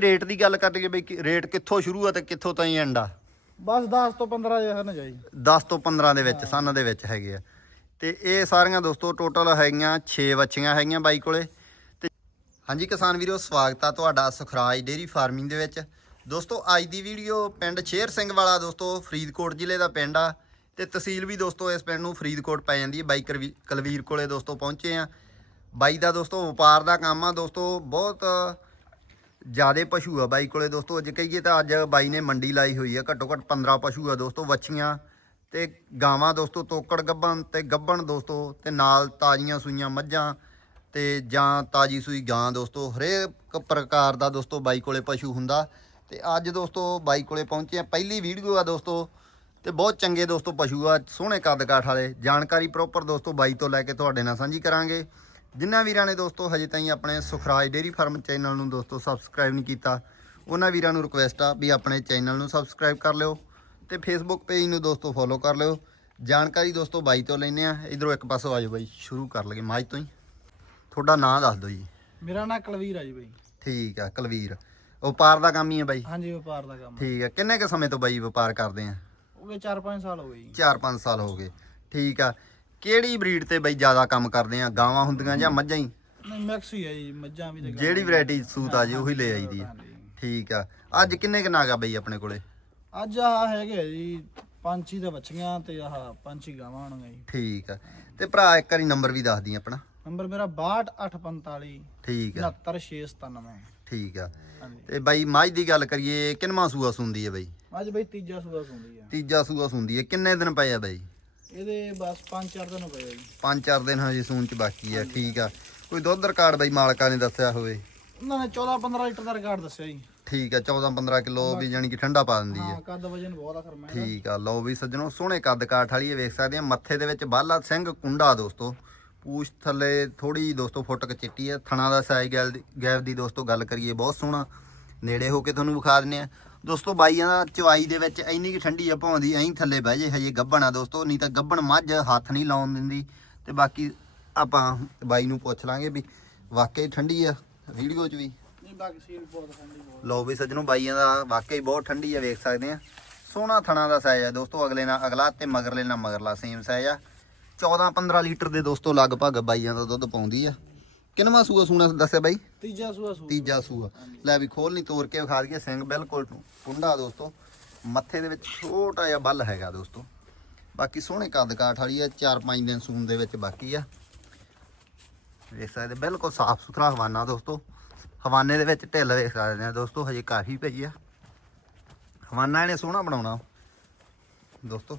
ਜੇ ਰੇਟ ਦੀ ਗੱਲ ਕਰੀਏ ਬਈ ਕਿ ਰੇਟ ਕਿੱਥੋਂ ਸ਼ੁਰੂ ਆ ਤੇ ਕਿੱਥੋਂ ਤਾਈਂ ਐਂਡ ਆ? ਬਸ 10 ਤੋਂ 15 ਜੇ ਹਨ ਜਾਈ। 10 ਤੋਂ 15 ਦੇ ਵਿੱਚ ਸਨ ਦੇ ਵਿੱਚ ਹੈਗੇ ਆ। ਤੇ ਇਹ ਸਾਰੀਆਂ ਦੋਸਤੋ ਟੋਟਲ ਹੈਗੀਆਂ 6 ਬੱਚੀਆਂ ਹੈਗੀਆਂ ਬਾਈ ਕੋਲੇ। ਤੇ ਹਾਂਜੀ ਕਿਸਾਨ ਵੀਰੋ ਸਵਾਗਤ ਆ ਤੁਹਾਡਾ ਸੁਖਰਾਜ ਡੇਰੀ ਫਾਰਮਿੰਗ ਦੇ ਵਿੱਚ। ਦੋਸਤੋ ਅੱਜ ਦੀ ਵੀਡੀਓ ਪਿੰਡ ਸ਼ੇਰ ਸਿੰਘ ਵਾਲਾ ਦੋਸਤੋ ਫਰੀਦਕੋਟ ਜ਼ਿਲ੍ਹੇ ਦਾ ਪਿੰਡ ਆ। ਤੇ ਤਹਿਸੀਲ ਵੀ ਦੋਸਤੋ ਇਸ ਪਿੰਡ ਨੂੰ ਫਰੀਦਕੋਟ ਪੈ ਜਾਂਦੀ ਹੈ। ਬਾਈ ਕਲਵੀਰ ਕੋਲੇ ਦੋਸਤੋ ਪਹੁੰਚੇ ਆ। ਬਾਈ ਦਾ ਦੋਸਤੋ ਵਪਾਰ ਦਾ ਕੰਮ ਆ ਦੋਸਤੋ ਬਹੁਤ ਜਿਆਦੇ ਪਸ਼ੂ ਆ ਬਾਈ ਕੋਲੇ ਦੋਸਤੋ ਅੱਜ ਕਹੀਏ ਤਾਂ ਅੱਜ ਬਾਈ ਨੇ ਮੰਡੀ ਲਾਈ ਹੋਈ ਆ, ਘੱਟੋ ਘੱਟ 15 ਪਸ਼ੂ ਆ ਦੋਸਤੋ, ਵੱਛੀਆਂ ਤੇ ਗਾਵਾਂ ਦੋਸਤੋ, ਤੋਕੜ ਗੱਬਣ ਤੇ ਗੱਬਣ ਦੋਸਤੋ ਤੇ ਨਾਲ ਤਾਜ਼ੀਆਂ ਸੂਈਆਂ ਮੱਝਾਂ ਤੇ ਜਾਂ ਤਾਜੀ ਸੂਈ ਗਾਂ ਦੋਸਤੋ, ਹਰੇਕ ਪ੍ਰਕਾਰ ਦਾ ਦੋਸਤੋ ਬਾਈ ਕੋਲੇ ਪਸ਼ੂ ਹੁੰਦਾ ਤੇ ਅੱਜ ਦੋਸਤੋ ਬਾਈ ਕੋਲੇ ਪਹੁੰਚੇ ਆ, ਪਹਿਲੀ ਵੀਡੀਓ ਆ ਦੋਸਤੋ ਤੇ ਬਹੁਤ ਚੰਗੇ ਦੋਸਤੋ ਪਸ਼ੂ ਆ, ਸੋਹਣੇ ਕੱਦ ਕਾਠ ਵਾਲੇ, ਜਾਣਕਾਰੀ ਪ੍ਰੋਪਰ ਦੋਸਤੋ ਬਾਈ ਤੋਂ ਲੈ ਕੇ ਤੁਹਾਡੇ ਨਾਲ ਸਾਂਝੀ ਕਰਾਂਗੇ। ਜਿਨ੍ਹਾਂ ਵੀਰਾਂ ਨੇ ਦੋਸਤੋ ਹਜੇ ਤਾਈਂ ਆਪਣੇ ਸੁਖਰਾਜ ਡੇਰੀ ਫਾਰਮ ਚੈਨਲ ਨੂੰ ਦੋਸਤੋ ਸਬਸਕ੍ਰਾਈਬ ਨਹੀਂ ਕੀਤਾ ਉਹਨਾਂ ਵੀਰਾਂ ਨੂੰ ਰਿਕੁਐਸਟ ਆ ਵੀ ਆਪਣੇ ਚੈਨਲ ਨੂੰ ਸਬਸਕ੍ਰਾਈਬ ਕਰ ਲਿਓ ਤੇ ਫੇਸਬੁੱਕ ਪੇਜ ਨੂੰ ਦੋਸਤੋ ਫੋਲੋ ਕਰ ਲਿਓ। ਜਾਣਕਾਰੀ ਦੋਸਤੋ ਬਾਈ ਤੋਂ ਲੈਨੇ ਆ ਇਧਰੋਂ ਇੱਕ ਪਾਸੋਂ ਆਜੋ ਬਾਈ ਸ਼ੁਰੂ ਕਰ ਲਗੇ ਮਾਝ ਤੋਂ ਹੀ। ਤੁਹਾਡਾ ਨਾਂ ਦੱਸ ਦਿਓ ਜੀ। ਮੇਰਾ ਨਾਂ ਕੁਲਵੀਰ ਆ ਜੀ ਬਾਈ। ਠੀਕ ਆ ਕੁਲਵੀਰ। ਵਪਾਰ ਦਾ ਕੰਮ ਹੀ ਹੈ ਬਾਈ। ਹਾਂਜੀ ਵਪਾਰ ਦਾ ਕੰਮ ਠੀਕ ਆ ਕਿੰਨੇ ਕ ਸਮੇਂ ਤੋਂ ਬਾਈ ਵਪਾਰ ਕਰਦੇ ਆ? ਹੋ ਗਏ 4-5 ਸਾਲ ਹੋ ਗਏ ਜੀ। 4-5 ਸਾਲ ਹੋ ਗਏ। ਠੀਕ ਆ ਕਿਹੜੀ ਬਰੀਡ ਤੇ ਬਈ ਜ਼ਿਆਦਾ ਕੰਮ ਕਰਦੇ ਆ? ਗਾਵਾਂ ਹੁੰਦੀਆਂ ਜਾਂ ਮੱਝਾਂ ਹੀ? ਨਹੀਂ ਮਿਕਸ ਹੀ ਆ ਜੀ ਮੱਝਾਂ ਵੀ ਤੇ ਗਾਵਾਂ ਜਿਹੜੀ। ਵੈਰਾਈਟੀ ਸੂਤ ਆ ਜੀ ਉਹੀ ਲੈ ਆਈਦੀ ਆ। ਠੀਕ ਆ। ਅੱਜ ਕਿੰਨੇ ਕ ਨਾਗਾ ਬਈ ਆਪਣੇ ਕੋਲੇ? ਅੱਜ ਆਹ ਹੈਗੇ ਆ ਜੀ ਪੰਛੀ ਦੇ ਬੱਚੀਆਂ ਤੇ ਆਹ ਪੰਛੀ ਗਾਵਾਂ ਹੋਣਗੀਆਂ ਜੀ। ਠੀਕ ਆ। ਤੇ ਭਰਾ ਇੱਕ ਵਾਰੀ ਨੰਬਰ ਵੀ ਦੱਸ ਦੀ ਆਪਣਾ। ਨੰਬਰ ਮੇਰਾ 62845 ਠੀਕ ਆ। 69697 ਠੀਕ ਆ। ਹਾਂਜੀ। ਤੇ ਬਾਈ ਮੱਝ ਦੀ ਗੱਲ ਕਰੀਏ ਕਿੰਨਵਾਂ ਸੂਆ ਸੁੰਦੀ ਹੈ ਬਾਈ? ਅੱਜ ਬਈ ਤੀਜਾ ਸੂਆ ਸੁਣਦੀ ਆ। ਤੀਜਾ ਸੂਆ ਸੁੰਦੀ ਹੈ ਕਿੰਨੇ ਦਿਨ ਪਏ ਆ ਬਾਈ? ਇਹਦੇ ਬਸ 5-4 ਦਿਨ ਹੋ ਗਏ ਜੀ। ਪੰਜ ਚਾਰ ਦਿਨ ਹਜੇ ਸੂਣ ਚ ਬਾਕੀ ਆ ਠੀਕ ਆ। ਕੋਈ ਦੁੱਧ ਰਿਕਾਰਡ ਬਾਈ ਮਾਲਕਾਂ ਨੇ ਦੱਸਿਆ ਹੋਵੇ? ਉਹਨਾਂ ਨੇ 14-15 ਲੀਟਰ ਦਾ ਰਿਕਾਰਡ ਦੱਸਿਆ ਜੀ। ਠੀਕ ਆ 14 15 ਕਿਲੋ ਵੀ ਜਾਨੀ ਕਿ ਠੰਡਾ ਪਾ ਦਿੰਦੀ ਹੈ ਹਾਂ ਕੱਦ ਵਜਨ ਬਹੁਤ ਆ ਖਰਮਾ ਠੀਕ ਆ ਲਓ ਵੀ ਸੱਜਣੋ ਸੋਹਣੇ ਕੱਦ ਕਾਠ ਵਾਲੀ ਇਹ ਵੇਖ ਸਕਦੇ ਆ। ਮੱਥੇ ਦੇ ਵਿੱਚ ਬਾਲਾ ਸਿੰਘ ਕੁੰਡਾ ਦੋਸਤੋ। ਪੂਛ ਥੱਲੇ ਥੋੜੀ ਦੋਸਤੋ ਫੁੱਟ ਕ ਚਿੱਟੀ ਆ। ਥਣਾ ਦਾ ਸਾਈਜ਼ ਗੈਲ ਦੀ ਗੈਪ ਦੀ ਦੋਸਤੋ ਗੱਲ ਕਰੀਏ ਬਹੁਤ ਸੋਹਣਾ। ਨੇੜੇ ਹੋ ਕੇ ਤੁਹਾਨੂੰ ਵਿਖਾ ਦਿੰਨੇ ਆ। ਦੋਸਤੋ ਬਾਈਆਂ ਦਾ ਚਵਾਈ ਦੇ ਵਿੱਚ ਇੰਨੀ ਕਿ ਠੰਡੀ ਆ ਭਾਉਂਦੀ ਐਂ ਥੱਲੇ ਬਹਿ ਜੇ ਹਜੇ ਗੱਬਣ ਆ ਦੋਸਤੋ ਨਹੀਂ ਤਾਂ ਗੱਬਣ ਮੱਝ ਹੱਥ ਨਹੀਂ ਲਾਉਣ ਦਿੰਦੀ। ਤੇ ਬਾਕੀ ਆਪਾਂ ਬਾਈ ਨੂੰ ਪੁੱਛ ਲਾਂਗੇ ਵੀ ਵਾਕਈ ਠੰਡੀ ਆ ਵੀਡੀਓ 'ਚ ਵੀ? ਨਹੀਂ ਬਾਕੀ ਸੀਲ ਬਹੁਤ ਠੰਡੀ ਬਹੁਤ ਲਓ ਵੀ ਸੱਜਣੋ ਬਾਈਆਂ ਦਾ ਵਾਕਈ ਬਹੁਤ ਠੰਡੀ ਆ ਵੇਖ ਸਕਦੇ ਆ। ਸੋਹਣਾ ਥਣਾ ਦਾ ਸਾਈਜ਼ ਆ ਦੋਸਤੋ ਅਗਲੇ ਨਾਲ ਅਗਲਾ ਤੇ ਮਗਰਲੇ ਨਾਲ ਮਗਰਲਾ ਸੇਮ ਸਾਈਜ਼ ਆ। 14 15 ਲੀਟਰ ਦੇ ਦੋਸਤੋ ਲਗਭਗ ਬਾਈਆਂ ਦਾ ਦੁੱਧ ਪਾਉਂਦੀ ਆ। ਕਿੰਨਵਾਂ ਸੂਆ ਸੂਣਾ ਦੱਸਿਆ ਬਾਈ? ਤੀਜਾ ਸੂਆ ਸੂ ਤੀਜਾ ਸੂਆ। ਲੈ ਵੀ ਖੋਲ ਨਹੀਂ ਤੋੜ ਕੇ ਵਿਖਾ ਦਈਏ ਸਿੰਘ ਬਿਲਕੁਲ ਕੁੰਡਾ ਦੋਸਤੋ, ਮੱਥੇ ਦੇ ਵਿੱਚ ਛੋਟਾ ਜਿਹਾ ਬੱਲ ਹੈਗਾ ਦੋਸਤੋ। ਬਾਕੀ ਸੋਹਣੇ ਕੱਦ ਕਾਠ ਵਾਲੀ ਆ 4-5 ਦਿਨ ਸੂਨ ਦੇ ਵਿੱਚ ਬਾਕੀ ਆ। ਵੇਖ ਸਕਦੇ, ਬਿਲਕੁਲ ਸਾਫ਼ ਸੁਥਰਾ ਹਵਾਨਾ ਦੋਸਤੋ। ਹਵਾਨੇ ਦੇ ਵਿੱਚ ਢਿੱਲ ਵੇਖ ਸਕਦੇ ਆ ਦੋਸਤੋ, ਹਜੇ ਕਾਫੀ ਪਈ ਆ। ਹਵਾਨਾ ਇਹਨੇ ਸੋਹਣਾ ਬਣਾਉਣਾ। ਦੋਸਤੋ,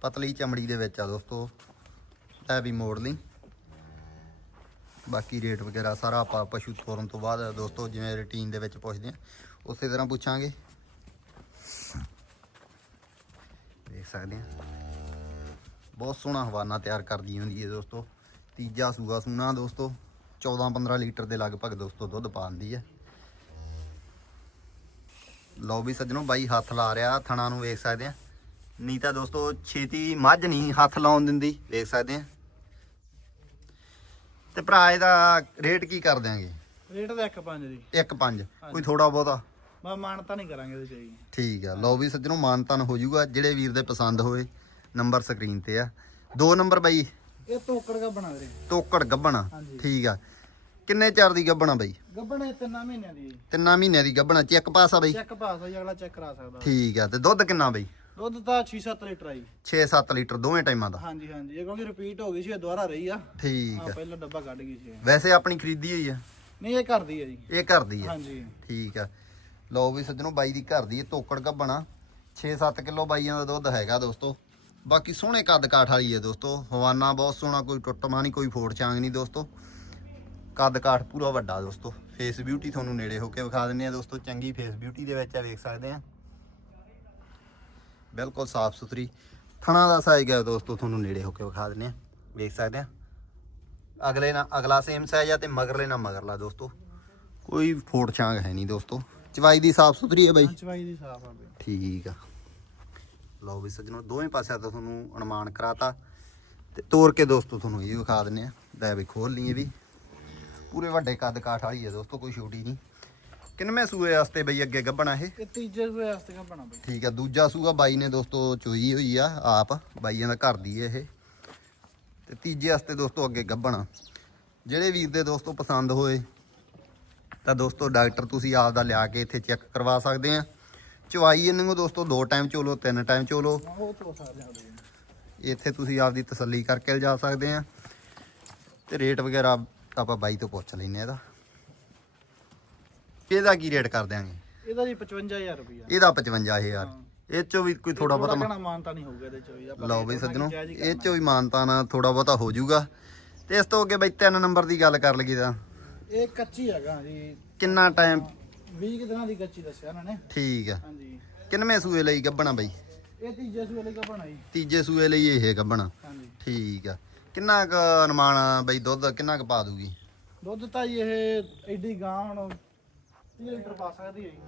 ਪਤਲੀ ਚਮੜੀ ਦੇ ਵਿੱਚ ਆ ਦੋਸਤੋ। ਲੈ ਵੀ ਮੋੜ ਲਈ। ਬਾਕੀ ਰੇਟ ਵਗੈਰਾ ਸਾਰਾ ਆਪਾਂ ਪਸ਼ੂ ਤੋਰਨ ਤੋਂ ਬਾਅਦ ਦੋਸਤੋ ਜਿਵੇਂ ਰੁਟੀਨ ਦੇ ਵਿੱਚ ਪੁੱਛਦੇ ਆ ਉਸੇ ਤਰ੍ਹਾਂ ਪੁੱਛਾਂਗੇ। ਦੇਖ ਸਕਦੇ ਆ ਬਹੁਤ ਸੋਹਣਾ ਹਵਾਨਾ ਤਿਆਰ ਕਰਦੀ ਹੁੰਦੀ ਹੈ ਦੋਸਤੋ। ਤੀਜਾ ਸੂਆ ਸੂਣਾ ਦੋਸਤੋ 14-15 ਲੀਟਰ ਦੇ ਲਗਭਗ ਦੋਸਤੋ ਦੁੱਧ ਪਾਉਂਦੀ ਹੈ। ਲਓ ਵੀ ਸੱਜਣੋ, ਬਾਈ ਹੱਥ ਲਾ ਰਿਹਾ, ਥਣਾ ਨੂੰ ਵੇਖ ਸਕਦੇ ਆ ਨਹੀਂ ਤਾਂ ਦੋਸਤੋ ਛੇਤੀ ਮੱਝ ਨਹੀਂ ਹੱਥ ਲਾਉਣ ਦਿੰਦੀ, ਵੇਖ ਸਕਦੇ ਆ ਤੇ ਭਰਾ ਇਹਦਾ ਰੇਟ ਕੀ ਕਰ ਦਿਆਂਗੇ? ਰੇਟ ਦਾ। 1.5 ਜੀ 1.5 ਕੋਈ ਥੋੜਾ ਬਹੁਤਾ? ਬਾ ਮਾਨਤਾ ਨਹੀਂ ਕਰਾਂਗੇ ਇਹਦੇ ਚ ਜੀ। ਠੀਕ ਆ। ਲਓ ਵੀ ਸੱਜਣੋ ਮਾਨਤਨ ਹੋ ਜਾਊਗਾ ਜਿਹੜੇ ਵੀਰ ਦੇ ਪਸੰਦ ਹੋਏ ਨੰਬਰ ਸਕਰੀਨ ਤੇ ਆ। ਦੋ ਨੰਬਰ ਬਾਈ। ਇਹ ਤੋਕੜ ਗਾ ਬਣਾ ਵੀਰੇ। ਤੋਕੜ ਗੱਬਣਾ। ਠੀਕ ਆ। ਕਿੰਨੇ ਚਾਰ ਦੀ ਗੱਬਣਾ ਬਾਈ? ਗੱਬਣ ਤਿੰਨਾਂ ਮਹੀਨਿਆਂ ਦੀ। ਤਿੰਨਾਂ ਮਹੀਨਿਆਂ ਦੀ ਗੱਬਣਾ। ਚੈੱਕ ਪਾਸ ਆ ਬਾਈ? ਚੈੱਕ ਪਾਸ ਆ ਜੀ ਅਗਲਾ ਚੈੱਕ ਕਰਾ ਸਕਦਾ। ਠੀਕ ਆ। ਤੇ ਦੁੱਧ ਕਿੰਨਾ ਬਾਈ? ਦੁੱਧ ਤਾਂ 6-7 ਲੀਟਰ ਆ ਜੀ। 6-7 ਲੀਟਰ ਦੋਵੇਂ ਟਾਈਮਾਂ ਦਾ। ਹਾਂਜੀ ਹਾਂਜੀ। ਇਹ ਕਿਉਂਕਿ ਰਿਪੀਟ ਹੋ ਗਈ ਸੀ ਇਹ ਦੁਬਾਰਾ ਰਹੀ ਆ। ਠੀਕ ਆ। ਪਹਿਲਾਂ ਡੱਬਾ ਕੱਢ ਗਈ ਸੀ। ਵੈਸੇ ਆਪਣੀ ਖਰੀਦੀ ਹੋਈ ਆ? ਨਹੀਂ ਇਹ ਘਰ ਦੀ ਆ ਜੀ। ਇਹ ਘਰ ਦੀ ਆ? ਹਾਂਜੀ। ਠੀਕ ਆ। ਲਓ ਵੀ ਸੱਜਣੋ ਬਾਈ ਦੀ ਘਰ ਦੀ ਇਹ ਤੋਕੜ ਗੱਬਣਾ। 6-7 ਕਿਲੋ ਬਾਈਆਂ ਦਾ ਦੁੱਧ ਹੈਗਾ ਦੋਸਤੋ। ਬਾਕੀ ਸੋਹਣੇ ਕੱਦ ਕਾਠ ਵਾਲੀ ਹੈ ਦੋਸਤੋ। ਹਵਾਨਾ ਬਹੁਤ ਸੋਹਣਾ ਕੋਈ ਟੁੱਟਮਾ ਨਹੀਂ ਕੋਈ ਫੋੜ ਚਾਂਗ ਨਹੀਂ ਦੋਸਤੋ। ਕੱਦ ਕਾਠ ਪੂਰਾ ਵੱਡਾ ਦੋਸਤੋ। ਫੇਸ ਬਿਊਟੀ ਤੁਹਾਨੂੰ ਨੇੜੇ ਹੋ ਕੇ ਵਿਖਾ ਦਿੰਨੇ ਆ ਦੋਸਤੋ। ਚੰਗੀ ਫੇਸ ਬਿਊਟੀ ਦੇ ਵਿੱਚ ਆ ਵੇਖ ਸਕਦੇ ਆ। ਬਿਲਕੁਲ ਸਾਫ਼ ਸੁਥਰੀ। ਥਣਾ ਦਾ ਸਾਈਜ਼ ਗਿਆ ਦੋਸਤੋ ਤੁਹਾਨੂੰ ਨੇੜੇ ਹੋ ਕੇ ਵਿਖਾ ਦਿੰਨੇ ਆ ਵੇਖ ਸਕਦੇ ਆ ਅਗਲੇ ਨਾਲ ਅਗਲਾ ਸੇਮ ਸਾਈਜ਼ ਆ ਤੇ ਮਗਰਲੇ ਨਾਲ ਮਗਰਲਾ ਦੋਸਤੋ। ਕੋਈ ਫੋੜ ਛਾਂਗ ਹੈ ਨਹੀਂ ਦੋਸਤੋ। ਚਵਾਈ ਦੀ ਸਾਫ਼ ਸੁਥਰੀ ਹੈ ਬਾਈ। ਚਵਾਈ ਦੀ ਸਾਫ਼ ਆ ਬਈ। ਠੀਕ ਆ। ਲਓ ਵੀ ਸੱਜਣੋ ਦੋਵੇਂ ਪਾਸਿਆਂ ਤੋਂ ਤੁਹਾਨੂੰ ਅਨੁਮਾਨ ਕਰਾਤਾ। ਤੇ ਤੋੜ ਕੇ ਦੋਸਤੋ ਤੁਹਾਨੂੰ ਇਹ ਵਿਖਾ ਦਿੰਨੇ ਆ ਲੈ ਵੀ ਖੋਲ ਲਈ ਇਹ ਵੀ। ਪੂਰੇ ਵੱਡੇ ਕੱਦ ਕਾਠ ਵਾਲੀ ਹੈ ਦੋਸਤੋ ਕੋਈ ਛੋਟੀ ਨਹੀਂ। ਕਿੰਨਵੇਂ ਸੂਏ ਵਾਸਤੇ ਬਈ ਅੱਗੇ ਗੱਬਣਾ ਇਹ? ਇਹ ਤੀਜੇ ਸੂਏ ਵਾਸਤੇ ਬਣਾ ਬਈ। ਠੀਕ ਆ ਦੂਜਾ ਸੂਗਾ ਬਾਈ ਨੇ ਦੋਸਤੋ ਚੋਈ ਹੋਈ ਆ ਆਪ ਬਾਈਆਂ ਦਾ ਘਰ ਦੀ ਇਹ। ਤੇ ਤੀਜੇ ਵਾਸਤੇ ਦੋਸਤੋ ਅੱਗੇ ਗੱਬਣਾ ਜਿਹੜੇ ਵੀਰ ਦੇ ਦੋਸਤੋ ਪਸੰਦ ਹੋਏ ਤਾਂ ਦੋਸਤੋ ਡਾਕਟਰ ਤੁਸੀਂ ਆਪ ਦਾ ਲਿਆ ਕੇ ਇੱਥੇ ਚੈੱਕ ਕਰਵਾ ਸਕਦੇ ਆ। ਚਵਾਈ ਇਹਨਾਂ ਨੂੰ ਦੋਸਤੋ ਦੋ ਟਾਈਮ ਚੋਲੋ ਤਿੰਨ ਟਾਈਮ ਚੋਲੋ। ਇੱਥੇ ਤੁਸੀਂ ਆਪਦੀ ਤਸੱਲੀ ਕਰਕੇ ਲਿਜਾ ਸਕਦੇ ਆ। ਤੇ ਰੇਟ ਵਗੈਰਾ ਆਪਾਂ ਬਾਈ ਤੋਂ ਪੁੱਛ ਲੈਨੇ ਆ ਇਹਦਾ। ਇਹਦਾ ਕੀ ਰੇਟ ਕਰ ਦਿਆਂਗੇ? ਇਹਦਾ ਜੀ 55000 ਰੁਪਇਆ ਇਹਦਾ 55000 ਇਹ ਚੋਂ ਵੀ ਕੋਈ ਥੋੜਾ ਬਹੁਤਾ ਘਣਾ ਮਾਨਤਾ ਨਹੀਂ ਹੋਊਗਾ ਇਹਦੇ ਚ ਵੀ। ਆਪਾਂ ਲਓ ਬਈ ਸੱਜਣੋ ਇਹ। ਚੋਂ ਵੀ ਮਾਨਤਾ ਨਾ ਥੋੜਾ ਬਹੁਤਾ ਹੋ ਜਾਊਗਾ। ਤੇ ਇਸ ਤੋਂ ਅੱਗੇ ਬਈ ਤਿੰਨ ਨੰਬਰ ਦੀ ਗੱਲ ਕਰ ਲਈਏ ਤਾਂ। ਇਹ ਕੱਚੀ ਹੈਗਾ ਜੀ। ਕਿੰਨਾ ਟਾਈਮ? 20 ਕੁ ਦਿਨਾਂ ਦੀ ਕੱਚੀ ਦੱਸਿਆ ਇਹਨਾਂ ਨੇ। ਠੀਕ ਆ। ਹਾਂਜੀ। ਕਿੰਨਵੇਂ ਸੂਏ ਲਈ ਗੱਬਣਾ ਬਈ? ਇਹ ਤੀਜੇ ਸੂਏ ਲਈ ਕਾ ਬਣਾ ਜੀ। ਤੀਜੇ ਸੂਏ ਲਈ ਇਹ ਗੱਬਣਾ ਹਾਂਜੀ। ਠੀਕ ਆ। ਕਿੰਨਾ ਕੁ ਅਨੁਮਾਨ ਬਈ ਦੁੱਧ ਕਿੰਨਾ ਕੁ ਪਾ ਦੂਗੀ? ਦੁੱਧ ਤਾਂ ਇਹ ਐਡੀ ਗਾਂ ਹੁਣ 30 ਲੀਟਰ ਪਾ ਸਕਦੀ ਹੈ ਜੀ।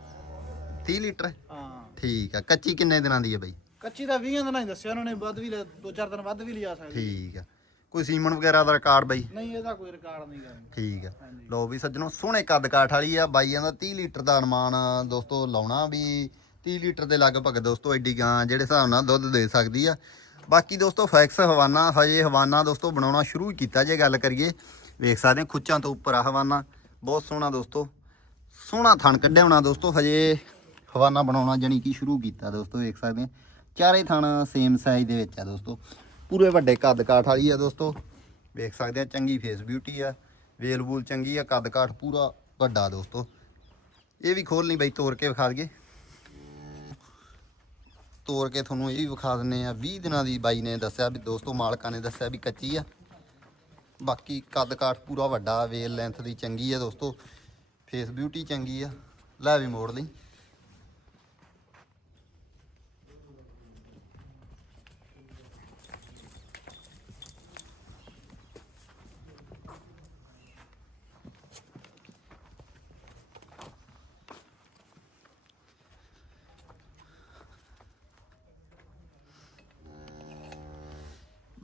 30 ਲੀਟਰ? ਹਾਂ। ਠੀਕ ਆ। ਕੱਚੀ ਕਿੰਨੇ ਦਿਨਾਂ ਦੀ ਹੈ ਬਈ? ਕੱਚੀ ਦਾ 20 ਦਿਨਾਂ ਹੀ ਦੱਸਿਆ ਉਹਨਾਂ ਨੇ ਵੱਧ ਵੀ ਲੈ- ਦੋ ਚਾਰ ਦਿਨ ਵੱਧ ਵੀ ਲਿਆ ਸਕਦੀ ਠੀਕ ਆ। ਕੋਈ ਸੀਮਨ ਵਗੈਰਾ ਦਾ ਰਿਕਾਰਡ ਬਈ? ਨਹੀਂ ਇਹਦਾ ਕੋਈ ਰਿਕਾਰਡ ਨਹੀਂ ਗਾ। ਠੀਕ ਆ। ਹਾਂਜੀ। ਲੋ ਵੀ ਸੱਜਣੋ ਸੋਹਣੇ ਕੱਦ ਕਾਠ ਵਾਲੀ ਆ। ਬਾਈਆਂ ਦਾ 30 ਲੀਟਰ ਦਾ ਅਨੁਮਾਨ ਦੋਸਤੋ ਲਾਉਣਾ ਵੀ 30 ਲੀਟਰ ਦੇ ਲਗਭਗ ਦੋਸਤੋ ਐਡੀ ਗਾਂ ਜਿਹੜੇ ਹਿਸਾਬ ਨਾਲ ਦੁੱਧ ਦੇ ਸਕਦੀ ਆ। ਬਾਕੀ ਦੋਸਤੋ ਫੈਕਸ ਹਵਾਨਾ ਹਜੇ ਹਵਾਨਾ ਦੋਸਤੋ ਬਣਾਉਣਾ ਸ਼ੁਰੂ ਕੀਤਾ ਜੇ ਗੱਲ ਕਰੀਏ। ਵੇਖ ਸਕਦੇ ਹੋ ਖੁੱਚਾਂ ਤੋਂ ਉੱਪਰ ਆ ਹਵਾਨਾ। ਬਹੁਤ ਸੋਹਣਾ ਦੋਸਤੋ। ਸੋਹਣਾ ਥਣ ਕੱਢਿਆ ਹੋਣਾ ਦੋਸਤੋ, ਹਜੇ ਹਵਾਨਾ ਬਣਾਉਣਾ ਜਾਨੀ ਕਿ ਸ਼ੁਰੂ ਕੀਤਾ ਦੋਸਤੋ, ਵੇਖ ਸਕਦੇ ਆ ਚਾਰੇ ਥਣ ਸੇਮ ਸਾਈਜ਼ ਦੇ ਵਿੱਚ ਆ ਦੋਸਤੋ। ਪੂਰੇ ਵੱਡੇ ਕੱਦ ਕਾਠ ਵਾਲੀ ਆ ਦੋਸਤੋ। ਵੇਖ ਸਕਦੇ ਆ ਚੰਗੀ ਫੇਸ ਬਿਊਟੀ ਆ। ਵੇਲ ਵੂਲ ਚੰਗੀ ਆ ਕੱਦ ਕਾਠ ਪੂਰਾ ਵੱਡਾ ਦੋਸਤੋ। ਇਹ ਵੀ ਖੋਲ ਨਹੀਂ ਬਈ ਤੋੜ ਕੇ ਵਿਖਾ ਦਈਏ। ਤੋੜ ਕੇ ਤੁਹਾਨੂੰ ਇਹ ਵੀ ਵਿਖਾ ਦਿੰਨੇ ਆ 20 ਦਿਨਾਂ ਦੀ ਬਾਈ ਨੇ ਦੱਸਿਆ ਵੀ ਦੋਸਤੋ, ਮਾਲਕਾਂ ਨੇ ਦੱਸਿਆ ਵੀ ਕੱਚੀ ਆ। ਬਾਕੀ ਕੱਦ ਕਾਠ ਪੂਰਾ ਵੱਡਾ, ਵੇਲ ਲੈਂਥ ਦੀ ਚੰਗੀ ਆ ਦੋਸਤੋ। ਫੇਸ ਬਿਊਟੀ ਚੰਗੀ ਆ। ਲੈ ਵੀ ਮੋੜ ਲਈ।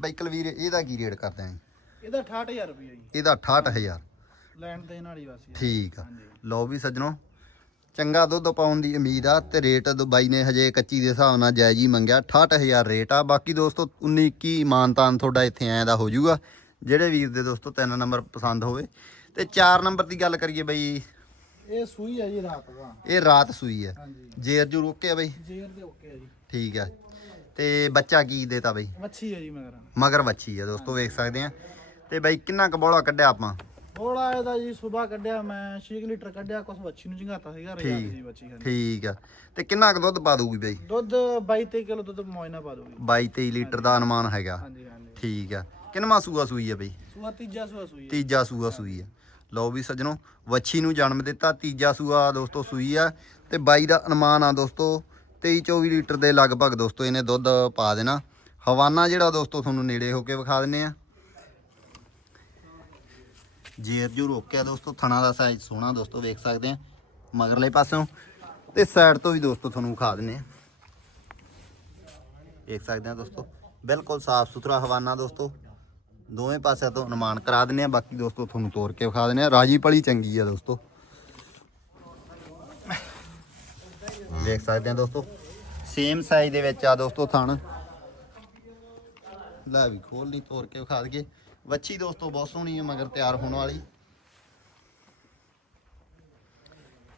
ਬਾਈ ਕੁਲਵੀਰ ਇਹਦਾ ਕੀ ਰੇਟ ਕਰਦੇ ਆਂ ਇਹਦਾ 68000 ਰੁਪਇਆ ਜੀ। ਇਹਦਾ 68000 ਲੈਣ ਦੇਣ ਵਾਲੀ ਵਾਸੀ ਹੈ ਠੀਕ ਆ। ਲਓ ਵੀ ਸੱਜਣੋ ਚੰਗਾ ਦੁੱਧ ਪਾਉਣ ਦੀ ਉਮੀਦ ਆ ਤੇ ਰੇਟ ਬਾਈ ਨੇ ਹਜੇ ਕੱਚੀ ਦੇ ਹਿਸਾਬ ਨਾਲ ਜਾਇਜ਼ ਹੀ ਮੰਗਿਆ 68000 ਰੇਟ ਆ। ਬਾਕੀ ਦੋਸਤੋ 19 ਕੀ ਮਾਨਤਾਨ ਤੁਹਾਡਾ ਇੱਥੇ ਐਂ ਦਾ ਹੋ ਜਾਊਗਾ। ਜਿਹੜੇ ਵੀਰ ਦੇ ਦੋਸਤੋ ਤਿੰਨ ਨੰਬਰ ਪਸੰਦ ਹੋਵੇ। ਤੇ 4 ਨੰਬਰ ਦੀ ਗੱਲ ਕਰੀਏ ਬਈ। ਇਹ ਸੂਈ ਹੈ ਜੀ ਰਾਤ ਦਾ। ਇਹ ਰਾਤ ਸੂਈ ਆ। ਹਾਂਜੀ। ਜੇਰ ਜੂ ਰੋਕੇ ਆ ਬਈ? ਜੇਰ ਦੇ ਓਕੇ ਹੈ ਜੀ। ਠੀਕ ਆ। ਤੇ ਬੱਚਾ ਕੀ ਦੇਤਾ ਬਈ? ਮੱਛੀ ਹੈ ਜੀ ਮਗਰ। ਮਗਰ ਬੱਚੀ ਆ ਦੋਸਤੋ ਵੇਖ ਸਕਦੇ ਆ। ਤੇ ਬਈ ਕਿੰਨਾ ਕੁ ਬੋਲਾ ਕੱਢਿਆ ਆਪਾਂ? ਬੋਲਾ ਇਹਦਾ ਜੀ ਸਵੇਰ ਕੱਢਿਆ ਮੈਂ 6 ਲੀਟਰ ਕੱਢਿਆ ਕੁਛ ਬੱਚੀ ਨੂੰ ਝੰਗਾਤਾ ਸੀਗਾ ਠੀਕ। ਸੀ ਬੱਚੀ ਹਾਂਜੀ। ਠੀਕ ਆ। ਤੇ ਕਿੰਨਾ ਕੁ ਦੁੱਧ ਪਾ ਦੂਗੀ ਬਈ? ਦੁੱਧ 22 23 ਕਿਲੋ ਦੁੱਧ ਮੋਇਨਾ ਪਾ ਦੋਗੀ 22 23 ਲੀਟਰ ਦਾ ਅਨੁਮਾਨ ਹੈਗਾ। ਹਾਂਜੀ ਹਾਂਜੀ। ਠੀਕ ਆ। ਕਿੰਨਵਾਂ ਸੂਆ ਸੂਈ ਆ ਬਈ? ਸੂਆ ਤੀਜਾ ਸੂਆ ਸੂਈ ਹੈ ਤੀਜਾ ਸੂਆ ਸੂਈ ਆ। ਲਓ ਵੀ ਸੱਜਣੋ ਵੱਛੀ ਨੂੰ ਜਨਮ ਦਿੱਤਾ ਤੀਜਾ ਸੂਆ ਦੋਸਤੋ ਸੂਈ ਆ। ਤੇ ਬਾਈ ਦਾ ਅਨੁਮਾਨ ਆ ਦੋਸਤੋ 23 24 ਲੀਟਰ ਦੇ ਲਗਭਗ ਦੋਸਤੋ ਇਹਨੇ ਦੁੱਧ ਪਾ ਦੇਣਾ। ਹਵਾਨਾ ਜਿਹੜਾ ਦੋਸਤੋ ਤੁਹਾਨੂੰ ਨੇੜੇ ਹੋ ਕੇ ਵਿਖਾ ਦਿੰਨੇ ਆ। ਜੇਰ ਜੋ ਰੋਕਿਆ ਦੋਸਤੋ, ਥਣਾ ਦਾ ਸਾਈਜ਼ ਸੋਹਣਾ ਦੋਸਤੋ, ਵੇਖ ਸਕਦੇ ਆ। ਮਗਰਲੇ ਪਾਸੋਂ ਤੇ ਸਾਈਡ ਤੋਂ ਵੀ ਦੋਸਤੋ ਤੁਹਾਨੂੰ ਵਿਖਾ ਦਿੰਨੇ ਆ। ਦੇਖ ਸਕਦੇ ਆ ਦੋਸਤੋ, ਬਿਲਕੁਲ ਸਾਫ਼ ਸੁਥਰਾ ਹਵਾਨਾ ਦੋਸਤੋ। ਦੋਵੇਂ ਪਾਸਿਆਂ ਤੋਂ ਅਨੁਮਾਨ ਕਰਾ ਦਿੰਨੇ ਆ, ਬਾਕੀ ਦੋਸਤੋ ਤੁਹਾਨੂੰ ਤੋਰ ਕੇ ਵਿਖਾ ਦਿੰਨੇ ਆ। ਰਾਜੀ ਪਲੀ ਚੰਗੀ ਆ ਦੋਸਤੋ। ਦੇਖ ਸਕਦੇ ਆ ਦੋਸਤੋ ਸੇਮ ਸਾਈਜ਼ ਦੇ ਵਿੱਚ ਆ ਦੋਸਤੋ ਥਣ। ਲੈ ਵੀ ਖੋਲ ਲਈ, ਤੋਰ ਕੇ ਵਿਖਾ ਦਈਏ। ਵੱਛੀ ਦੋਸਤੋ, ਬਹੁਤ ਸੋਹਣੀ ਹੈ ਮਗਰ ਤਿਆਰ ਹੋਣ ਵਾਲੀ।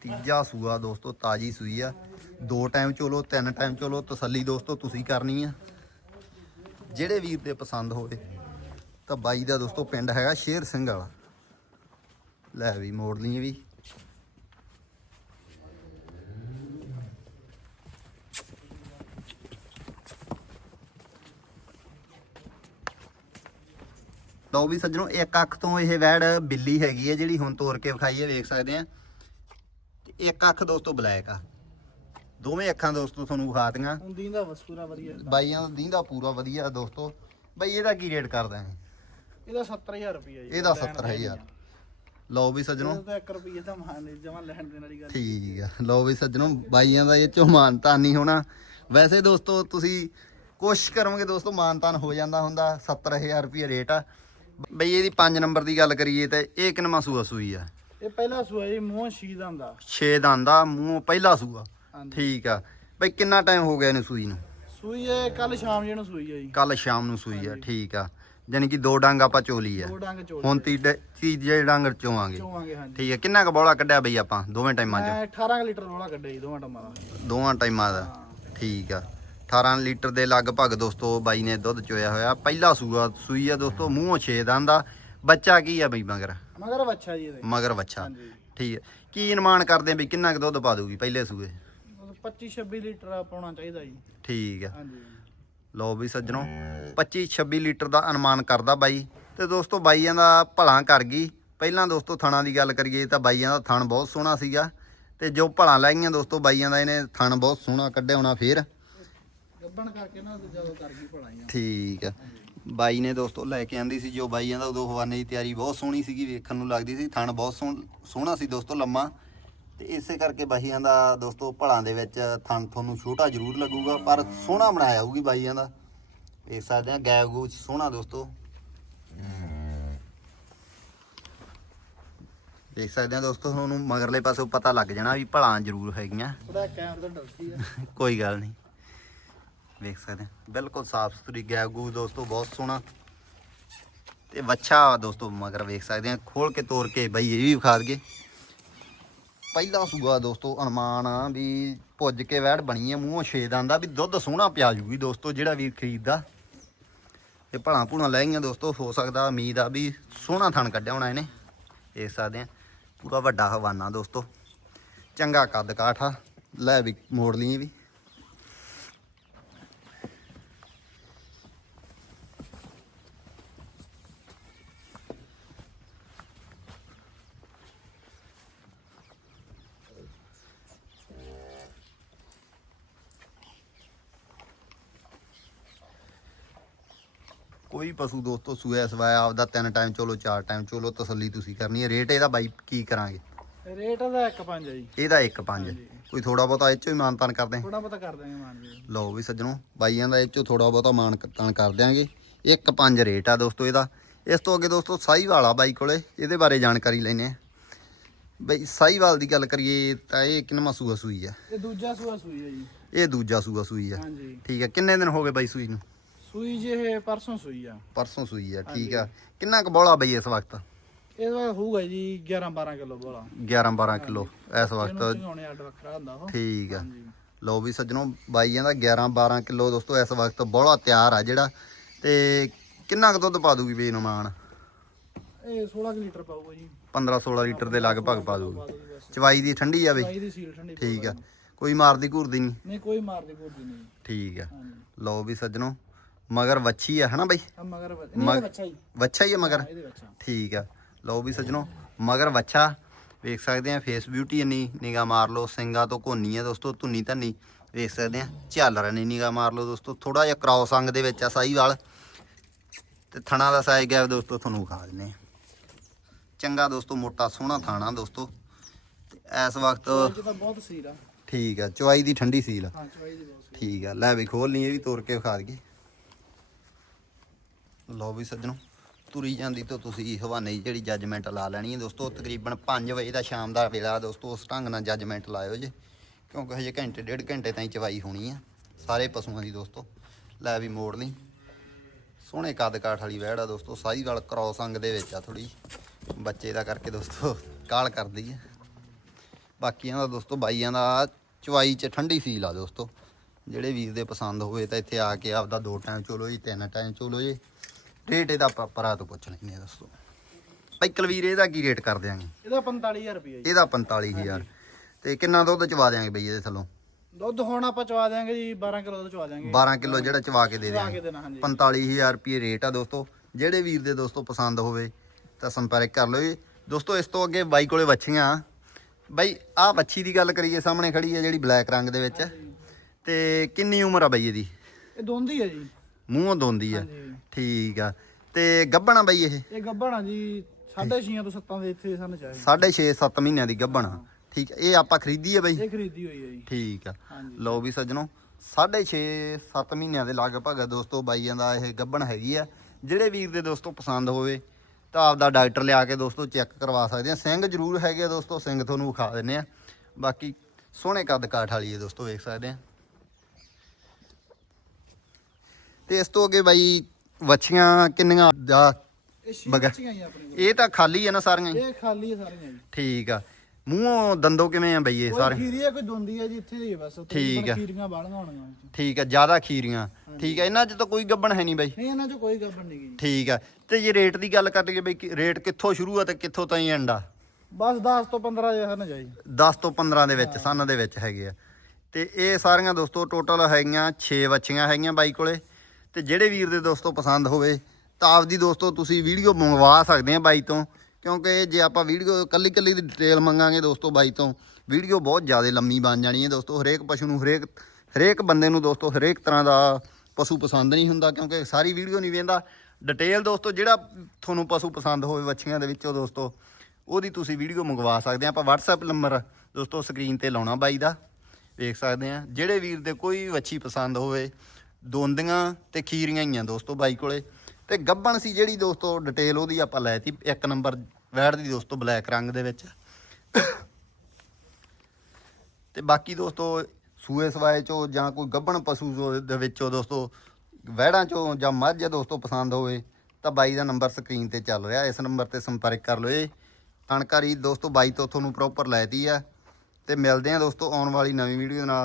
ਤੀਜਾ ਸੂਆ ਦੋਸਤੋ, ਤਾਜੀ ਸੂਈ ਆ। ਦੋ ਟਾਈਮ ਚੋਲੋ, ਤਿੰਨ ਟਾਈਮ ਚੋਲੋ, ਤਸੱਲੀ ਦੋਸਤੋ, ਤੁਸੀਂ ਕਰਨੀ ਆ। ਜਿਹੜੇ ਵੀਰ ਦੇ ਪਸੰਦ ਹੋਵੇ, ਤਾਂ ਬਾਈ ਦਾ ਦੋਸਤੋ, ਪਿੰਡ ਹੈਗਾ ਸ਼ੇਰ ਸਿੰਘ ਵਾਲਾ। ਲੈ ਵੀ ਮੋੜ ਲਈ ਵੀ। ਲਓ ਵੀ ਸੱਜਣੋ ਇੱਕ ਅੱਖ ਤੋਂ ਇਹ ਵੈੜ ਬਿੱਲੀ ਹੈਗੀ ਹੈ ਜਿਹੜੀ ਹੁਣ ਤੋੜ ਕੇ ਵਿਖਾਈ ਹੈ ਵੇਖ ਸਕਦੇ ਆ ਤੇ ਇੱਕ ਅੱਖ ਦੋਸਤੋ ਬਲੈਕ ਆ। ਦੋਵੇਂ ਅੱਖਾਂ ਦੋਸਤੋ ਤੁਹਾਨੂੰ ਵਿਖਾਤੀਆਂ। ਹੁੰਦੀ ਦਾ ਪੂਰਾ ਵਧੀਆ ਬਾਈਆਂ ਦਾ ਦੀਂਦਾ ਪੂਰਾ ਵਧੀਆ ਦੋਸਤੋ। ਬਈ ਇਹਦਾ ਕੀ ਰੇਟ ਕਰਦਾ ਹੈ ਇਹਦਾ 70000 ਰੁਪਇਆ ਜੀ। ਇਹਦਾ ਲੈਣ ਦੇਣ 70000 ਲਓ ਵੀ ਸੱਜਣੋ। ਇਹਦਾ ਤਾਂ 1 ਰੁਪਏ ਦਾ ਮਾਨ ਜਮਾ ਲੈਣ ਦੇਣ ਵਾਲੀ ਗੱਲ ਠੀਕ ਆ। ਲਓ ਵੀ ਸੱਜਣੋ ਬਾਈਆਂ ਦਾ ਇਹ ਚੋਂ ਮਾਨਤਾਨ ਨਹੀਂ ਹੋਣਾ। ਵੈਸੇ ਦੋਸਤੋ ਤੁਸੀਂ ਕੋਸ਼ਿਸ਼ ਕਰੋਗੇ ਦੋਸਤੋ ਮਾਨਤਾਨ ਹੋ ਜਾਂਦਾ ਹੁੰਦਾ। 70000 ਰੁਪਏ ਰੇਟ ਆ। ਬਈ ਇਹਦੀ 5 ਨੰਬਰ ਦੀ ਗੱਲ ਕਰੀਏ ਤੇ ਇਹ ਕਿੰਨਵਾਂ ਸੂਆ ਸੂਈ ਆ? ਇਹ ਪਹਿਲਾ ਸੂਆ ਜੀ ਮੂੰਹ ਸ਼ੀਦ ਆਂਦਾ 6 ਦੰਦ ਆ ਮੂੰਹ ਪਹਿਲਾ ਸੂਆ। ਠੀਕ ਆ। ਬਈ ਕਿੰਨਾ ਟਾਈਮ ਹੋ ਗਿਆ ਇਹਨੂੰ ਸੂਈ ਨੂੰ? ਸੂਈ ਇਹ ਕੱਲ ਸ਼ਾਮ ਜਿਹਨੂੰ ਸੂਈ ਹੈ ਜੀ। ਕੱਲ ਸ਼ਾਮ ਨੂੰ ਸੂਈ ਆ ਠੀਕ ਆ। ਯਾਨੀ ਕਿ ਦੋ ਡੰਗ ਆਪਾਂ ਚੋਲੀ ਆ। ਦੋ ਡੰਗ ਚੋਲ ਹੁਣ ਤੀਜੇ ਤੀਜੇ ਡੰਗ ਚੋਵਾਂਗੇ। ਚੋਵਾਂਗੇ ਹਾਂਜੀ। ਠੀਕ ਆ। ਕਿੰਨਾ ਕੁ ਬੌਲਾ ਕੱਢਿਆ ਬਈ ਆਪਾਂ? ਦੋਵੇਂ ਟਾਈਮਾਂ 'ਚ? ਮੈਂ 18 ਕੁ ਲੀਟਰ ਰੋਲਾ ਕੱਢਿਆ ਜੀ ਦੋਵਾਂ ਟਮਾਂ ਦਾ। ਦੋਵਾਂ ਟਾਈਮਾਂ ਦਾ। ਠੀਕ ਆ। 18 ਲੀਟਰ ਦੇ ਲਗਭਗ ਦੋਸਤੋ ਬਾਈ ਨੇ ਦੁੱਧ ਚੋਇਆ ਹੋਇਆ। ਪਹਿਲਾ ਸੂਆ ਸੂਈ ਆ ਦੋਸਤੋ ਮੂੰਹੋਂ 6 ਦੰਦ ਆ। ਬੱਚਾ ਕੀ ਆ ਬਈ ਮਗਰ? ਮਗਰ ਬੱਚਾ ਜੀ ਇਹਦੇ। ਮਗਰ ਹਾਂਜੀ। ਠੀਕ ਹੈ ਕੀ ਅਨੁਮਾਨ ਕਰਦੇ ਆ ਬਈ ਕਿੰਨਾ ਕੁ ਦੁੱਧ ਪਾ ਦੂਗੀ ਪਹਿਲੇ ਸੂਏ? 25 26 ਲੀਟਰ ਪਾਉਣਾ ਚਾਹੀਦਾ ਜੀ। ਠੀਕ ਆ। ਹਾਂਜੀ। ਲਓ ਵੀ ਸੱਜਣੋ 25 26 ਲੀਟਰ ਦਾ ਅਨੁਮਾਨ ਕਰਦਾ ਬਾਈ। ਤੇ ਦੋਸਤੋ ਬਾਈਆਂ ਦਾ ਭਲਾ ਕਰ ਗਈ। ਪਹਿਲਾਂ ਦੋਸਤੋ ਥਣਾ ਦੀ ਗੱਲ ਕਰੀਏ ਤਾਂ ਬਾਈਆਂ ਦਾ ਥਣ ਬਹੁਤ ਸੋਹਣਾ ਸੀਗਾ। ਤੇ ਜੋ ਭਲਾ ਲੈ ਗਈਆਂ ਦੋਸਤੋ ਬਾਈਆਂ ਦਾ ਇਹਨੇ ਥਣ ਬਹੁਤ ਸੋਹਣਾ ਕੱਢਿਆ ਹੋਣਾ ਫੇਰ। ਗੱਬਣ ਕਰਕੇ ਨਾ ਤੇ ਜਦੋਂ ਕਰ ਗਈ ਭਲਾਈਆਂ ਠੀਕ ਆ। ਬਾਈ ਨੇ ਦੋਸਤੋ ਲੈ ਕੇ ਆਂਦੀ ਸੀ ਜੋ ਬਾਈਆਂ ਦਾ ਉਦੋਂ ਹਵਾਨੇ ਦੀ ਤਿਆਰੀ ਬਹੁਤ ਸੋਹਣੀ ਸੀਗੀ ਵੇਖਣ ਨੂੰ ਲੱਗਦੀ ਸੀ ਥਣ ਬਹੁਤ ਸੋਹਣ- ਸੀ ਦੋਸਤੋ ਲੰਮਾ। ਤੇ ਇਸੇ ਕਰਕੇ ਬਾਈਆਂ ਦਾ ਦੋਸਤੋ ਭਲਾਂ ਦੇ ਵਿੱਚ ਥਣ ਤੁਹਾਨੂੰ ਛੋਟਾ ਜ਼ਰੂਰ ਲੱਗੂਗਾ ਪਰ ਸੋਹਣਾ ਬਣਾਇਆ ਹੋਊਗੀ ਬਾਈਆਂ ਦਾ ਵੇਖ ਸਕਦੇ ਆ ਗੈਬ ਗੂਚ ਸੋਹਣਾ ਦੋਸਤੋ। ਦੇਖ ਸਕਦੇ ਆ ਦੋਸਤੋ ਤੁਹਾਨੂੰ ਮਗਰਲੇ ਪਾਸੋਂ ਪਤਾ ਲੱਗ ਜਾਣਾ ਵੀ ਭਲਾਂ ਜ਼ਰੂਰ ਹੈਗੀਆਂ। ਥੋੜਾ ਕੈਮਰਾ ਤੋਂ ਡਰਦੀ ਆ। ਕੋਈ ਗੱਲ ਨਹੀਂ। ਵੇਖ ਸਕਦੇ ਆ ਬਿਲਕੁਲ ਸਾਫ਼ ਸੁਥਰੀ ਗੈਬ ਗੂ ਦੋਸਤੋ, ਬਹੁਤ ਸੋਹਣਾ। ਤੇ ਵੱਛਾ ਦੋਸਤੋ, ਮਗਰ ਵੇਖ ਸਕਦੇ ਆ ਖੋਲ ਕੇ ਤੋੜ ਕੇ ਬਈ ਇਹ ਵੀ ਵਿਖਾ ਦਈਏ। ਪਹਿਲਾ ਸੂਆ ਦੋਸਤੋ ਅਨੁਮਾਨ ਆ ਵੀ ਭੁੱਜ ਕੇ ਵੈੜ ਬਣੀ ਆ ਮੂੰਹੋਂ ਛੇਦ ਆਂਦਾ ਵੀ ਦੁੱਧ ਸੋਹਣਾ ਪਿਆ ਜੂਗੀ ਦੋਸਤੋ, ਜਿਹੜਾ ਵੀ ਖਰੀਦਦਾ। ਇਹ ਭਲਾ ਭੂਣਾ ਲੈ ਗਈਆਂ ਦੋਸਤੋ, ਹੋ ਸਕਦਾ ਉਮੀਦ ਆ ਵੀ ਸੋਹਣਾ ਥਣ ਕੱਢਿਆ ਹੋਣਾ ਇਹਨੇ। ਦੇਖ ਸਕਦੇ ਆ ਪੂਰਾ ਵੱਡਾ ਹਵਾਨਾ ਦੋਸਤੋ। ਚੰਗਾ ਕੱਦ ਕਾਠ ਆ, ਲੈ ਵੀ ਮੋੜ ਲਈ ਵੀ। ਕੋਈ ਪਸ਼ੂ ਦੋਸਤੋ ਸੂਆ ਸਵਾਇਆ ਆਪਦਾ ਤਿੰਨ ਟਾਈਮ ਚਲੋ ਚਾਰ ਟਾਈਮ ਚਲੋ ਤਸੱਲੀ ਤੁਸੀਂ ਕਰਨੀ ਹੈ। ਰੇਟ ਇਹਦਾ ਬਾਈ ਕੀ ਕਰਾਂਗੇ? ਰੇਟ ਦਾ 1.5 ਆ ਜੀ। ਇਹਦਾ 1.5 ਕੋਈ ਥੋੜਾ ਬਹੁਤਾ ਇਹ ਚੋਂ ਹੀ ਮਾਨਤਾਨ ਕਰਦੇ ਥੋੜਾ ਬਹੁਤਾ ਕਰ ਦਾਂਗੇ ਮਾਨ ਜੀ। ਲਓ ਵੀ ਸੱਜਣੋ ਬਾਈਆਂ ਦਾ ਇਹ ਚੋਂ ਥੋੜਾ ਬਹੁਤਾ ਮਾਨ ਤਾਨ ਕਰ ਦਿਆਂਗੇ। 1.5 ਰੇਟ ਆ ਦੋਸਤੋ ਇਹਦਾ। ਇਸ ਤੋਂ ਅੱਗੇ ਦੋਸਤੋ ਸਾਈਵਾਲ ਆ ਬਾਈ ਕੋਲੇ ਇਹਦੇ ਬਾਰੇ ਜਾਣਕਾਰੀ ਲੈਨੇ ਆ ਬਈ ਸਾਈਵਾਲ ਦੀ ਗੱਲ ਕਰੀਏ ਤਾਂ ਇਹ ਕਿੰਨਵਾਂ ਸੂਆ ਸੂਈ ਆ? ਇਹ ਦੂਜਾ ਸੂਆ ਸੂਈ ਹੈ ਜੀ। ਇਹ ਦੂਜਾ ਸੂਆ ਸੂਈ ਆ। ਹਾਂਜੀ। ਠੀਕ ਆ ਕਿੰਨੇ ਦਿਨ ਹੋ ਗਏ ਬਾਈ ਸੂਈ ਨੂੰ? ਸੂਈ ਜੇ ਇਹ ਪਰਸੋਂ ਸੂਈ ਆ। ਪਰਸੋਂ ਸੂਈ ਆ ਠੀਕ ਆ। ਕਿੰਨਾ ਕੁ ਬੋਲਾ ਬਈ ਇਸ ਵਕਤ? ਇਹਦਾ ਹੋਊਗਾ ਜੀ 11 12 ਕਿਲੋ ਬੋਲਾ। 11 12 ਕਿਲੋ ਇਸ ਵਕਤ। ਚਿੰਗਾਉਣੇ ਅੱਡ ਵੱਖਰਾ ਹੁੰਦਾ ਉਹ। ਠੀਕ ਆ। ਲਓ ਵੀ ਸੱਜਣੋ ਬਾਈਆਂ ਦਾ 11 12 ਕਿਲੋ ਦੋਸਤੋ ਇਸ ਵਕਤ ਬੋਲਾ ਤਿਆਰ ਆ ਜਿਹੜਾ। ਤੇ ਕਿੰਨਾ ਕੁ ਦੁੱਧ ਪਾ ਦੂਗੀ ਬੇਨਮਾਨ ਇਹ 16 ਕੁ ਲੀਟਰ ਪਾਊਗਾ ਜੀ। 15 16 ਲੀਟਰ ਦੇ ਲਗਭਗ ਪਾ ਦੂਗੀ ਚਵਾਈ ਦੀ ਠੰਡੀ ਆ ਬਈ? ਚਾਹੀ ਦੀ ਸੀਲ ਠੰਡੀ ਠੀਕ ਆ। ਕੋਈ ਮਾਰਦੀ ਘੂਰਦੀ ਨਹੀਂ? ਨਹੀਂ ਕੋਈ ਮਾਰਦੀ ਕੋਦੀ ਨਹੀਂ। ਠੀਕ ਆ। ਲਓ ਵੀ ਸੱਜਣੋ ਮਗਰ ਵੱਛੀ ਆ ਹਨਾ ਬਈ? ਮਗਰ ਬੱਚ- ਮਗ- ਨਹੀਂ ਬੱਚਾ ਹੀ। ਵੱਛਾ ਹੀ ਆ ਮਗਰ? ਇਹਦੇ ਬੱਚਾ ਠੀਕ ਆ। ਲਓ ਵੀ ਸੱਜਣੋ ਮਗਰ ਵੱਛਾ। ਵੇਖ ਸਕਦੇ ਆ ਫੇਸ ਬਿਊਟੀ ਇੰਨੀ ਨਿਗਾ ਮਾਰ ਲਓ ਸਿੰਗਾ ਤੋਂ ਕੋਨੀ ਆ ਦੋਸਤੋ ਧੁੰਨੀ ਧੰਨੀ। ਵੇਖ ਸਕਦੇ ਆ ਝਾਲਰ ਨੇ ਨਿਗਾ ਮਾਰ ਲਓ ਦੋਸਤੋ ਥੋੜਾ ਜਿਹਾ ਕ੍ਰਾਸ ਅੰਗ ਦੇ ਵਿੱਚ ਆ ਸਾਈਵਾਲ ਤੇ ਥਣਾ ਦਾ ਸਾਈਜ਼ ਗਿਆ ਦੋਸਤੋ ਤੁਹਾਨੂੰ ਵਿਖਾ ਦਿੰਨੇ ਚੰਗਾ ਦੋਸਤੋ ਮੋਟਾ ਸੋਹਣਾ ਥਾਣਾ ਦੋਸਤੋ। ਤੇ ਇਸ ਵਕਤ ਤਾਂ ਬਹੁਤ ਆ। ਠੀਕ ਆ ਚਵਾਈ ਦੀ ਠੰਡੀ ਸੀਲ ਆ। ਹਾਂ ਚਵਾਈ ਦੀ ਬਹੁਤ ਠੀਕ ਆ ਲੈ ਵੀ ਖੋਲ ਲਈ ਇਹ ਵੀ ਤੋੜ ਕੇ ਵਿਖਾ ਦਈਏ। ਲਓ ਵੀ ਸੱਜਣੋ, ਤੁਰੀ ਜਾਂਦੀ ਤੋਂ ਤੁਸੀਂ ਹਵਾਨੇ ਦੀ ਜਿਹੜੀ ਜੱਜਮੈਂਟ ਲਾ ਲੈਣੀ ਹੈ ਦੋਸਤੋ, ਤਕਰੀਬਨ 5 ਵਜੇ ਦਾ ਸ਼ਾਮ ਦਾ ਵੇਲਾ ਦੋਸਤੋ, ਉਸ ਢੰਗ ਨਾਲ ਜੱਜਮੈਂਟ ਲਾਇਓ ਜੇ। ਕਿਉਂਕਿ ਹਜੇ ਘੰਟੇ, ਡੇਢ ਘੰਟੇ ਤਾਈਂ ਚਵਾਈ ਹੋਣੀ ਆ ਸਾਰੇ ਪਸ਼ੂਆਂ ਦੀ ਦੋਸਤੋ। ਲੈ ਵੀ ਮੋੜ ਲਈ। ਸੋਹਣੇ ਕੱਦ ਕਾਠ ਵਾਲੀ ਵਹਿੜ ਆ ਦੋਸਤੋ ਸਾਈਵਾਲ ਕ੍ਰੋਸ ਅੰਗ ਦੇ ਵਿੱਚ ਆ ਥੋੜੀ ਬੱਚੇ ਦਾ ਕਰਕੇ ਦੋਸਤੋ, ਕਾਲ ਕਰਦੀ ਆ। ਬਾਕੀਆਂ ਦਾ ਦੋਸਤੋ, ਬਾਈਆਂ ਦਾ ਚਵਾਈ ਚ ਠੰਡੀ ਫੀਲ ਆ ਦੋਸਤੋ। ਜਿਹੜੇ ਵੀਰ ਦੇ ਪਸੰਦ ਹੋਵੇ ਤਾਂ ਇੱਥੇ ਆ ਕੇ ਆਪਦਾ ਦੋ ਟਾਈਮ ਚੋਲੋ ਜੀ, ਤਿੰਨ ਟਾਈਮ ਚੋਲੋ ਜੀ। ਰੇਟ ਇਹਦਾ ਆਪਾਂ ਪਰਾਂ ਤੋਂ ਪੁੱਛ ਲੈਂਦੇ ਆ ਦੋਸਤੋ ਭਾਈ ਕੁਲਵੀਰ ਇਹਦਾ ਕੀ ਰੇਟ ਕਰ ਦਿਆਂਗੇ? ਇਹਦਾ 45000 ਰੁਪਏ ਜੀ। ਇਹਦਾ 45000 ਤੇ ਕਿੰਨਾ ਦੁੱਧ ਚਵਾ ਦਿਆਂਗੇ ਬਈ ਇਹਦੇ ਥੱਲੋਂ? ਦੁੱਧ ਹੁਣ ਆਪਾਂ ਚਵਾ ਦਿਆਂਗੇ ਜੀ 12 ਕਿਲੋ ਦੁੱਧ ਚਵਾ ਦਿਆਂਗੇ। 12 ਕਿਲੋ ਜਿਹੜਾ ਚਵਾ ਕੇ ਦੇ ਦਿਆਂਗੇ। ਦੇਣਾ ਹਾਂਜੀ। 45000 ਰੁਪਏ ਰੇਟ ਆ ਦੋਸਤੋ। ਜਿਹੜੇ ਵੀਰ ਦੇ ਦੋਸਤੋ ਪਸੰਦ ਹੋਵੇ ਤਾਂ ਸੰਪਰਕ ਕਰ ਲਓ ਜੀ। ਦੋਸਤੋ ਇਸ ਤੋਂ ਅੱਗੇ ਬਾਈ ਕੋਲੇ ਵੱਛੀਆਂ ਬਾਈ ਆਹ ਵੱਛੀ ਦੀ ਗੱਲ ਕਰੀਏ ਸਾਹਮਣੇ ਖੜੀ ਹੈ ਜਿਹੜੀ ਬਲੈਕ ਰੰਗ ਦੇ ਵਿੱਚ। ਤੇ ਕਿੰਨੀ ਉਮਰ ਆ ਬਾਈ ਇਹਦੀ? ਇਹ ਦੋਂਦੀ ਹੈ ਜੀ। ਮੂੰਹੋਂ ਦੋਂਦੀ ਆ। ਹਾਂਜੀ। ਠੀਕ ਆ। ਤੇ ਗੱਭਣਾ ਬਾਈ ਇਹ? ਇਹ ਗੱਭਣ ਜੀ 6.5 ਤੋਂ 7 ਦੇ ਇੱਥੇ ਸਾਨੂੰ ਚਾਹੀਦੀ। 6.5 7 ਮਹੀਨਿਆਂ ਦੀ ਗੱਭਣਾ। ਠੀਕ ਆ। ਇਹ ਆਪਾਂ ਖਰੀਦੀ ਆ ਬਾਈ? ਇਹ ਖਰੀਦੀ ਹੋਈ ਹੈ ਜੀ। ਠੀਕ ਆ। ਹਾਂਜੀ। ਲਓ ਵੀ ਸੱਜਣੋ 6.5 7 ਮਹੀਨਿਆਂ ਦੇ ਲਗਭਗ ਆ ਦੋਸਤੋ ਬਾਈਆਂ ਦਾ ਇਹ ਗੱਭਣ ਹੈਗੀ ਆ। ਜਿਹੜੇ ਵੀਰ ਦੇ ਦੋਸਤੋ ਪਸੰਦ ਹੋਵੇ ਤਾਂ ਆਪਦਾ ਡਾਕਟਰ ਲਿਆ ਕੇ ਦੋਸਤੋ ਚੈੱਕ ਕਰਵਾ ਸਕਦੇ ਆ। ਸਿੰਘ ਜ਼ਰੂਰ ਹੈਗੇ ਆ ਦੋਸਤੋ ਸਿੰਘ ਤੁਹਾਨੂੰ ਵਿਖਾ ਦਿੰਨੇ ਆ। ਬਾਕੀ ਸੋਹਣੇ ਕੱਦ ਕਾਠ ਵਾਲੀ ਹੈ ਦੋਸਤੋ ਵੇਖ ਸਕਦੇ ਆ। ਤੇ ਇਸ ਤੋਂ ਅੱਗੇ ਬਾਈ ਵੱਛੀਆਂ ਕਿੰਨੀਆਂ ਦਾ ਇਹ ਛੇ ਬਗੈਰ- ਬੱਚੀਆਂ ਹੀ ਆਪਣੇ ਕੋਲ ਇਹ ਤਾਂ ਖਾਲੀ ਹੈ ਨਾ ਸਾਰੀਆਂ ਹੀ? ਇਹ ਖਾਲੀ ਹੈ ਸਾਰੀਆਂ ਜੀ ਠੀਕ ਆ। ਮੂੰਹੋਂ ਦੰਦੋ ਕਿਵੇਂ ਆ ਬਈ ਇਹ ਕੋਈ ਸਾਰੇ? ਖੀਰੀ ਕੋਈ ਦੁੰਦੀ ਹੈ ਜੀ ਇੱਥੇ ਹੀ ਬਸ ਉੱਥੇ ਠੀਕ ਆ। ਖੀਰੀਆਂ ਬਾਲੀਆਂ ਹੋਣਗੀਆਂ। ਠੀਕ ਆ ਜ਼ਿਆਦਾ ਖੀਰੀਆਂ। ਠੀਕ ਆ ਇਹਨਾਂ 'ਚ ਤਾਂ ਕੋਈ ਗੱਬਣ ਹੈ ਨਹੀਂ ਬਾਈ। ਨਹੀਂ ਇਹਨਾਂ 'ਚ ਕੋਈ ਗੱਬਰ ਨਹੀਂ ਜੀ। ਠੀਕ ਆ। ਤੇ ਜੇ ਰੇਟ ਦੀ ਗੱਲ ਕਰ ਲਈਏ ਬਈ ਕਿ ਰੇਟ ਕਿੱਥੋਂ ਸ਼ੁਰੂ ਆ ਤੇ ਕਿੱਥੋਂ ਤਾਈਂ ਐਂਡ ਆ? ਬਸ 10 ਤੋਂ 15 ਜਿਹਾ ਨਾ ਜਾਈ। 10 ਤੋਂ 15 ਦੇ ਵਿੱਚ ਸਨ ਦੇ ਵਿੱਚ ਹੈਗੇ ਆ। ਤੇ ਇਹ ਸਾਰੀਆਂ ਦੋਸਤੋ ਟੋਟਲ ਹੈਗੀਆਂ 6 ਬੱਚੀਆਂ ਹੈਗੀਆਂ ਬਾਈ ਕੋਲੇ। ਤੇ ਜਿਹੜੇ ਵੀਰ ਦੇ ਦੋਸਤੋ ਪਸੰਦ ਹੋਵੇ ਤਾਂ ਆਪਦੀ ਦੋਸਤੋ ਤੁਸੀਂ ਵੀਡੀਓ ਮੰਗਵਾ ਸਕਦੇ ਆ ਬਾਈ ਤੋਂ। ਕਿਉਂਕਿ ਜੇ ਆਪਾਂ ਵੀਡੀਓ ਕੱਲੀ ਕੱਲੀ ਦੀ ਡਿਟੇਲ ਮੰਗਾਂਗੇ ਦੋਸਤੋ ਬਾਈ ਤੋਂ, ਵੀਡੀਓ ਬਹੁਤ ਜ਼ਿਆਦਾ ਲੰਮੀ ਬਣ ਜਾਣੀ ਹੈ ਦੋਸਤੋ। ਹਰੇਕ ਪਸ਼ੂ ਨੂੰ ਹਰੇਕ ਹਰੇਕ ਬੰਦੇ ਨੂੰ ਦੋਸਤੋ ਹਰੇਕ ਤਰ੍ਹਾਂ ਦਾ ਪਸ਼ੂ ਪਸੰਦ ਨਹੀਂ ਹੁੰਦਾ ਕਿਉਂਕਿ ਸਾਰੀ ਵੀਡੀਓ ਨਹੀਂ ਵੇਂਦਾ ਡਿਟੇਲ ਦੋਸਤੋ ਜਿਹੜਾ ਤੁਹਾਨੂੰ ਪਸ਼ੂ ਪਸੰਦ ਹੋਵੇ ਵੱਛੀਆਂ ਦੇ ਵਿੱਚੋਂ ਦੋਸਤੋ, ਉਹਦੀ ਤੁਸੀਂ ਵੀਡੀਓ ਮੰਗਵਾ ਸਕਦੇ ਆ। ਆਪਾਂ WhatsApp ਨੰਬਰ ਦੋਸਤੋ ਸਕਰੀਨ ਤੇ ਲਾਉਣਾ ਬਾਈ ਦਾ, ਵੇਖ ਸਕਦੇ ਆ। ਜਿਹੜੇ ਵੀਰ ਦੇ ਕੋਈ ਵੱਛੀ ਪਸੰਦ ਹੋਵੇ ਦੋਂਦੀਆਂ ਤੇ ਖੀਰੀਆਂ ਹੀ ਆ ਦੋਸਤੋ ਬਾਈ ਕੋਲੇ। ਤੇ ਗੱਬਣ ਸੀ ਜਿਹੜੀ ਦੋਸਤੋ ਡਿਟੇਲ ਉਹਦੀ ਆਪਾਂ ਲੈਤੀ ਇੱਕ ਨੰਬਰ ਵੈੜ ਦੀ ਦੋਸਤੋ, ਬਲੈਕ ਰੰਗ ਦੇ ਵਿੱਚ। ਤੇ ਬਾਕੀ ਦੋਸਤੋ, ਸੂਏ ਸਵਾਏ ਚੋਂ ਜਾਂ ਕੋਈ ਗੱਬਣ ਪਸ਼ੂ ਦੇ ਵਿੱਚੋਂ ਦੋਸਤੋ ਵਹਿੜਾਂ ਚੋਂ ਜਾਂ ਮੱਝ ਆ ਦੋਸਤੋ ਪਸੰਦ ਹੋਵੇ, ਤਾਂ ਬਾਈ ਦਾ ਨੰਬਰ ਸਕਰੀਨ ਤੇ ਚੱਲ ਰਿਹਾ। ਇਸ ਨੰਬਰ ਤੇ ਸੰਪਰਕ ਕਰ ਲਓ ਇਹ। ਜਾਣਕਾਰੀ ਦੋਸਤੋ, ਬਾਈ ਤੋਂ ਤੁਹਾਨੂੰ ਪ੍ਰੋਪਰ ਲੈਤੀ ਆ। ਤੇ ਮਿਲਦੇ ਆ ਦੋਸਤੋ ਆਉਣ ਵਾਲੀ ਨਵੀਂ ਵੀਡੀਓ ਨਾਲ।